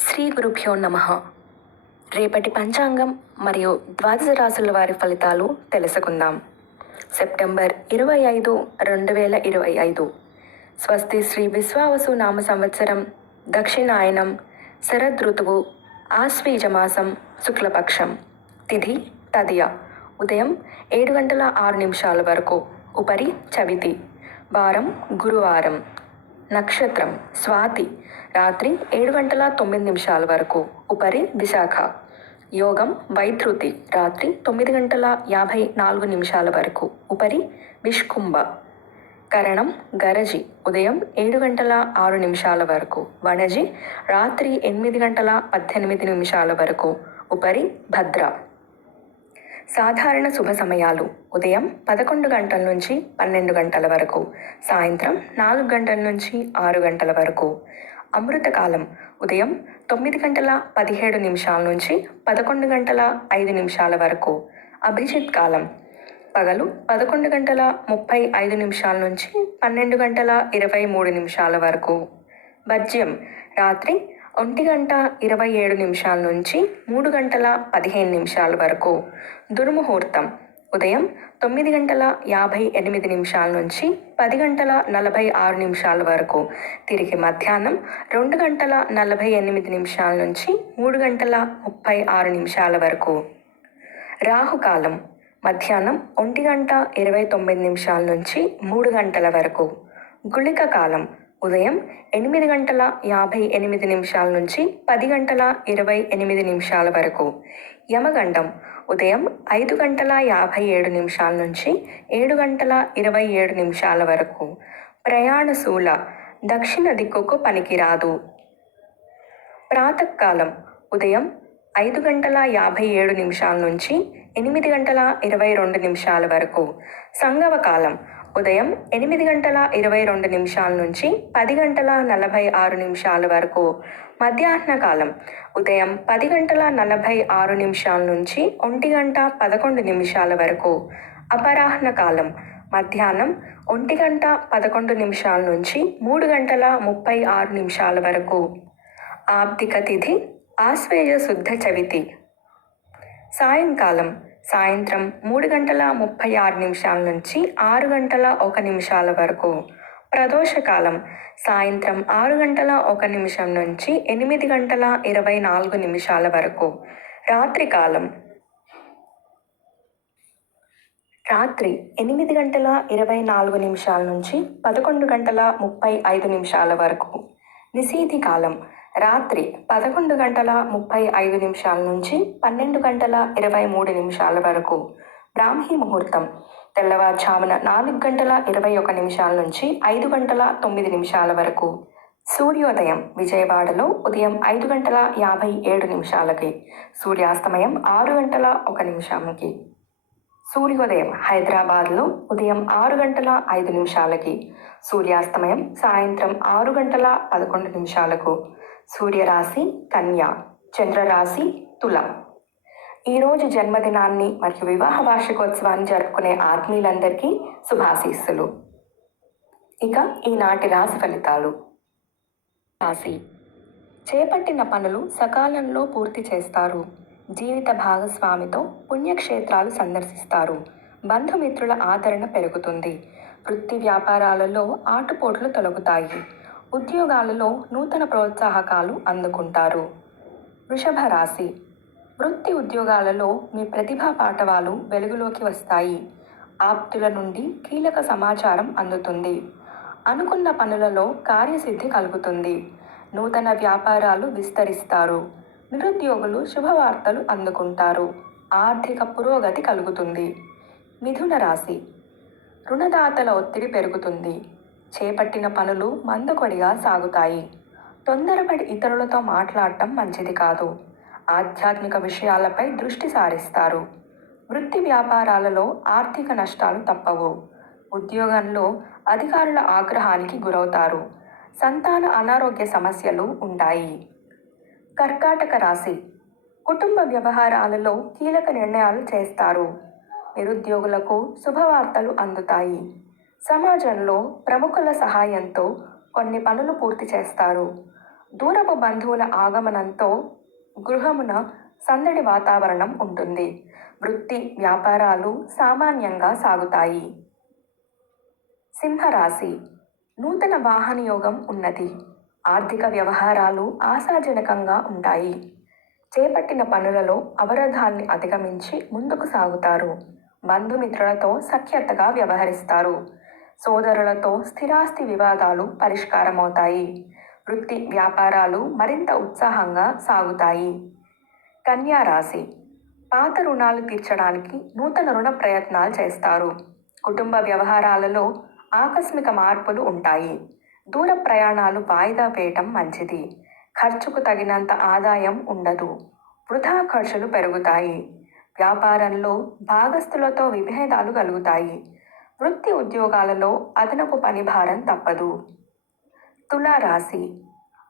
శ్రీ గురుభ్యో నమః. రేపటి పంచాంగం మరియు ద్వాదశ రాశుల వారి ఫలితాలు తెలుసుకుందాం. సెప్టెంబర్ 25, 2025. స్వస్తి శ్రీ విశ్వావసు నామ సంవత్సరం, దక్షిణాయనం, శరదృతువు, ఆశ్వీజమాసం, శుక్లపక్షం. తిథి తదియ. ఉదయం 7 గంటల 6 నిమిషాల వరకు. ఉపరి చవితి. వారం గురువారం. నక్షత్రం స్వాతి. రాత్రి 7 గంటల 9 నిమిషాల వరకు. ఉపరి విశాఖ. యోగం వైధృతి. రాత్రి 9 గంటల 54 నిమిషాల వరకు. ఉపరి విష్కుంభ. కరణం గరజి. ఉదయం 7 గంటల 6 నిమిషాల వరకు. వణజి. రాత్రి 8 గంటల 18 నిమిషాల వరకు. ఉపరి భద్ర. సాధారణ శుభ సమయాలు: ఉదయం 11 గంటల నుంచి 12 గంటల వరకు. సాయంత్రం 4 గంటల నుంచి 6 గంటల వరకు. అమృతకాలం: ఉదయం 9 గంటల 17 నిమిషాల నుంచి 11 గంటల 5 నిమిషాల వరకు. అభిజిత్ కాలం: పగలు 11 గంటల 35 నిమిషాల నుంచి 12 గంటల 23 నిమిషాల వరకు. వర్జ్యం: రాత్రి 1 గంట 27 నిమిషాల నుంచి 3 గంటల 15 నిమిషాల వరకు. దుర్ముహూర్తం: ఉదయం 9 గంటల 58 నిమిషాల నుంచి 10 గంటల 46 నిమిషాల వరకు. తిరిగి మధ్యాహ్నం 2 గంటల 48 నిమిషాల నుంచి 3 గంటల 36 నిమిషాల వరకు. రాహుకాలం: మధ్యాహ్నం 1 గంట 29 నిమిషాల నుంచి 3 గంటల వరకు. గుళిక కాలం: ఉదయం 8 గంటల 58 నిమిషాల నుంచి 10 గంటల 28 నిమిషాల వరకు. యమగండం: ఉదయం 5 గంటల 57 నిమిషాల నుంచి 7 గంటల 27 నిమిషాల వరకు. ప్రయాణశూల. దక్షిణ దిక్కుకు పనికిరాదు. ప్రాతకాలం: ఉదయం 5 గంటల 57 నిమిషాల నుంచి 8 గంటల 22 నిమిషాల వరకు. సంగమకాలం: ఉదయం 8 గంటల 22 నిమిషాల నుంచి 10 గంటల 46 నిమిషాల వరకు. మధ్యాహ్న కాలం: ఉదయం 10 గంటల 46 నిమిషాల నుంచి 1 గంట 11 నిమిషాల వరకు. అపరాహ్న కాలం: మధ్యాహ్నం 1 గంట 11 నిమిషాల నుంచి 3 గంటల 36 నిమిషాల వరకు. ఆబ్దిక తిథి ఆశ్వేజ శుద్ధ చవితి. సాయంకాలం: సాయంత్రం 3 గంటల 36 నిమిషాల నుంచి 6 గంటల 1 నిమిషాల వరకు. ప్రదోషకాలం: సాయంత్రం 6 గంటల 1 నిమిషం నుంచి 8 గంటల 24 నిమిషాల వరకు. రాత్రికాలం: రాత్రి 8 గంటల 24 నిమిషాల నుంచి 11 గంటల 35 నిమిషాల వరకు. నిశీథి కాలం: రాత్రి 11 గంటల 35 నిమిషాల నుంచి 12 గంటల 23 నిమిషాల వరకు. బ్రాహ్మీ ముహూర్తం: తెల్లవారుజామున 4 గంటల 21 నిమిషాల నుంచి 5 గంటల 9 నిమిషాల వరకు. సూర్యోదయం: విజయవాడలో ఉదయం 5 గంటల 57 నిమిషాలకి. సూర్యాస్తమయం 6 గంటల 1 నిమిషానికి. సూర్యోదయం హైదరాబాద్లో ఉదయం 6 గంటల 5 నిమిషాలకి. సూర్యాస్తమయం సాయంత్రం 6 గంటల 11 నిమిషాలకు. సూర్యరాశి కన్య, చంద్రరాశి తుల. ఈరోజు జన్మదినాన్ని మరియు వివాహ వార్షికోత్సవాన్ని జరుపుకునే ఆత్మీయులందరికీ శుభాశీస్సులు. ఇక ఈనాటి రాశి ఫలితాలు. రాశి: చేపట్టిన పనులు సకాలంలో పూర్తి చేస్తారు. జీవిత భాగస్వామితో పుణ్యక్షేత్రాలు సందర్శిస్తారు. బంధుమిత్రుల ఆదరణ పెరుగుతుంది. వృత్తి వ్యాపారాలలో ఆటుపోట్లు తొలగుతాయి. ఉద్యోగాలలో నూతన ప్రోత్సాహకాలు అందుకుంటారు. వృషభ రాశి: వృత్తి ఉద్యోగాలలో మీ ప్రతిభా పాటవాలు వెలుగులోకి వస్తాయి. ఆప్తుల నుండి కీలక సమాచారం అందుతుంది. అనుకున్న పనులలో కార్యసిద్ధి కలుగుతుంది. నూతన వ్యాపారాలు విస్తరిస్తారు. నిరుద్యోగులు శుభవార్తలు అందుకుంటారు. ఆర్థిక పురోగతి కలుగుతుంది. మిథున రాశి: రుణదాతల ఒత్తిడి పెరుగుతుంది. చేపట్టిన పనులు మందకొడిగా సాగుతాయి. తొందరపడి ఇతరులతో మాట్లాడటం మంచిది కాదు. ఆధ్యాత్మిక విషయాలపై దృష్టి సారిస్తారు. వృత్తి వ్యాపారాలలో ఆర్థిక నష్టాలు తప్పవు. ఉద్యోగంలో అధికారుల ఆగ్రహానికి గురవుతారు. సంతాన అనారోగ్య సమస్యలు ఉంటాయి. కర్కాటక రాశి: కుటుంబ వ్యవహారాలలో కీలక నిర్ణయాలు చేస్తారు. నిరుద్యోగులకు శుభవార్తలు అందుతాయి. సమాజంలో ప్రముఖుల సహాయంతో కొన్ని పనులు పూర్తి చేస్తారు. దూరపు బంధువుల ఆగమనంతో గృహమున సందడి వాతావరణం ఉంటుంది. వృత్తి వ్యాపారాలు సామాన్యంగా సాగుతాయి. సింహరాశి. నూతన వాహన యోగం ఉన్నది. ఆర్థిక వ్యవహారాలు ఆశాజనకంగా ఉంటాయి. చేపట్టిన పనులలో అవరోధాల్ని అధిగమించి ముందుకు సాగుతారు. బంధుమిత్రులతో సఖ్యతగా వ్యవహరిస్తారు. సోదరులతో స్థిరాస్తి వివాదాలు పరిష్కారమవుతాయి. వృత్తి వ్యాపారాలు మరింత ఉత్సాహంగా సాగుతాయి. కన్యా రాశి. పాత రుణాలు తీర్చడానికి నూతన రుణ ప్రయత్నాలు చేస్తారు. కుటుంబ వ్యవహారాలలో ఆకస్మిక మార్పులు ఉంటాయి. దూర ప్రయాణాలు వాయిదా వేయటం మంచిది. ఖర్చుకు తగినంత ఆదాయం ఉండదు. వృధా ఖర్చులు పెరుగుతాయి. వ్యాపారంలో భాగస్థులతో విభేదాలు కలుగుతాయి. వృత్తి ఉద్యోగాలలో అదనపు పనిభారం తప్పదు. తులారాశి.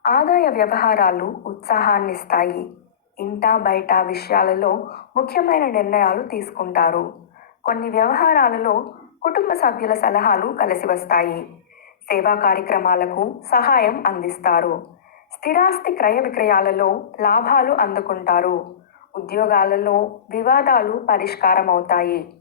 ఆదాయ వ్యవహారాలు ఉత్సాహాన్నిస్తాయి. ఇంటా బయట విషయాలలో ముఖ్యమైన నిర్ణయాలు తీసుకుంటారు. కొన్ని వ్యవహారాలలో కుటుంబ సభ్యుల సలహాలు కలిసి వస్తాయి. సేవా కార్యక్రమాలకు సహాయం అందిస్తారు. స్థిరాస్తి క్రయ విక్రయాలలో లాభాలు అందుకుంటారు. ఉద్యోగాలలో వివాదాలు పరిష్కారమవుతాయి.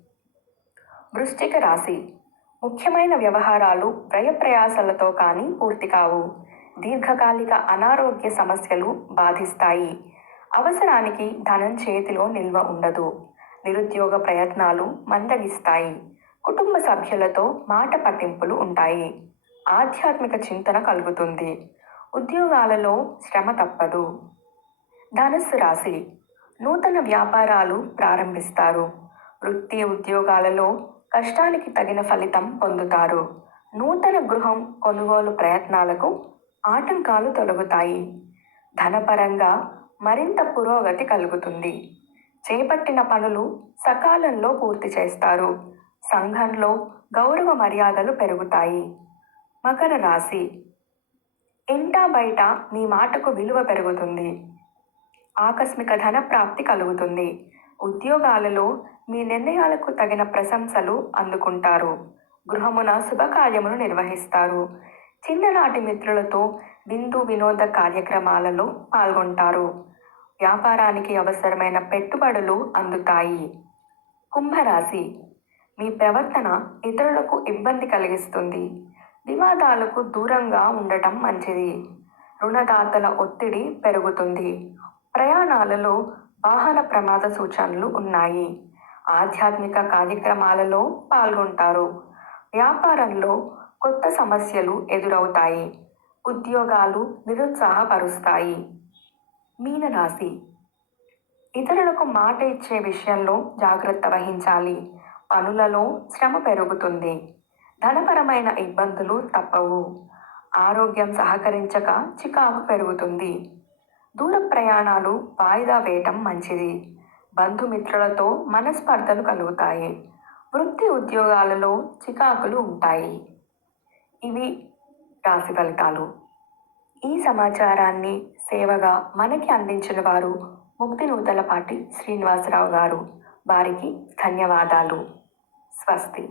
వృశ్చిక రాశి. ముఖ్యమైన వ్యవహారాలు వ్యయప్రయాసలతో కానీ పూర్తి కావు. దీర్ఘకాలిక అనారోగ్య సమస్యలు బాధిస్తాయి. అవసరానికి ధనం చేతిలో నిల్వ ఉండదు. నిరుద్యోగ ప్రయత్నాలు మందగిస్తాయి. కుటుంబ సభ్యులతో మాట పట్టింపులు ఉంటాయి. ఆధ్యాత్మిక చింతన కలుగుతుంది. ఉద్యోగాలలో శ్రమ తప్పదు. ధనుస్సు రాశి. నూతన వ్యాపారాలు ప్రారంభిస్తారు. వృత్తి ఉద్యోగాలలో కష్టానికి తగిన ఫలితం పొందుతారు. నూతన గృహం కొనుగోలు ప్రయత్నాలకు ఆటంకాలు తొలగుతాయి. ధనపరంగా మరింత పురోగతి కలుగుతుంది. చేపట్టిన పనులు సకాలంలో పూర్తి చేస్తారు. సంఘంలో గౌరవ మర్యాదలు పెరుగుతాయి. మకర రాశి. ఇంటా బయట మీ మాటకు విలువ పెరుగుతుంది. ఆకస్మిక ధన ప్రాప్తి కలుగుతుంది. ఉద్యోగాలలో మీ నిర్ణయాలకు తగిన ప్రశంసలు అందుకుంటారు. గృహమున శుభకార్యములు నిర్వహిస్తారు. చిన్ననాటి మిత్రులతో విందు వినోద కార్యక్రమాలలో పాల్గొంటారు. వ్యాపారానికి అవసరమైన పెట్టుబడులు అందుతాయి. కుంభరాశి. మీ ప్రవర్తన ఇతరులకు ఇబ్బంది కలిగిస్తుంది. వివాదాలకు దూరంగా ఉండటం మంచిది. రుణదాతల ఒత్తిడి పెరుగుతుంది. ప్రయాణాలలో వాహన ప్రమాద సూచనలు ఉన్నాయి. ఆధ్యాత్మిక కార్యక్రమాలలో పాల్గొంటారు. వ్యాపారంలో కొత్త సమస్యలు ఎదురవుతాయి. ఉద్యోగాలు నిరుత్సాహపరుస్తాయి. మీనరాశి. ఇతరులకు మాట ఇచ్చే విషయంలో జాగ్రత్త వహించాలి. పనులలో శ్రమ పెరుగుతుంది. ధనపరమైన ఇబ్బందులు తప్పవు. ఆరోగ్యం సహకరించక చికాకు పెరుగుతుంది. దూర ప్రయాణాలు వాయిదా వేయటం మంచిది. బంధుమిత్రులతో మనస్పర్ధలు కలుగుతాయి. వృత్తి ఉద్యోగాలలో చికాకులు ఉంటాయి. ఇవి రాశి ఫలితాలు. ఈ సమాచారాన్ని సేవగా మనకి అందించిన వారు ముక్తినూతలపాటి శ్రీనివాసరావు గారు. వారికి ధన్యవాదాలు. స్వస్తి.